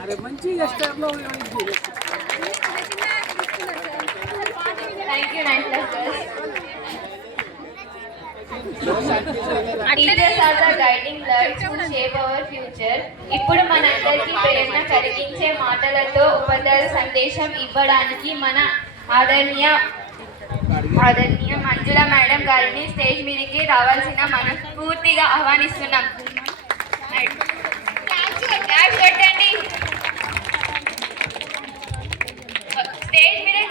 అరే మంచిగా స్టార్లో Teachers are the guiding lights who shape our future. ఇప్పుడు మనందరికీ ప్రేరణ కలిగించే మాటలతో ఉపాధ్యాయుల సందేశం ఇవ్వడానికి మన ఆదరణీయ మంజుల మేడం గారిని స్టేజ్ మీదకి రావాల్సిన మనస్ఫూర్తిగా ఆహ్వానిస్తున్నాం.